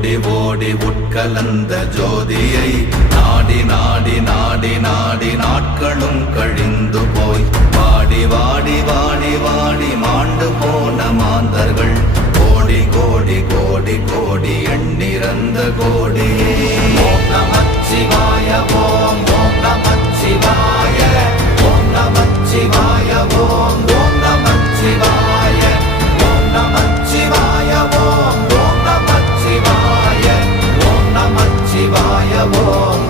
ஓடி ஓடி உட்கலந்த ஜோதியை நாடி நாடி நாடி நாடி நாட்களும் கழிந்து போய் வாடி வாடி வாடி வாடி மாண்டு போன மாந்தர்கள் கோடி கோடி கோடி கோடி எண்ணிறந்த கோடியே. ஓம் நமச்சிவாய ஓம் ஓம் நமச்சிவாய ஓம் நமச்சிவாய ஓம் ஓம் நமச்சிவாய ஓம் நமச்சிவாய ஓம் ஓம் நமச்சிவாய ஓம் நமச்சிவாய ஓம்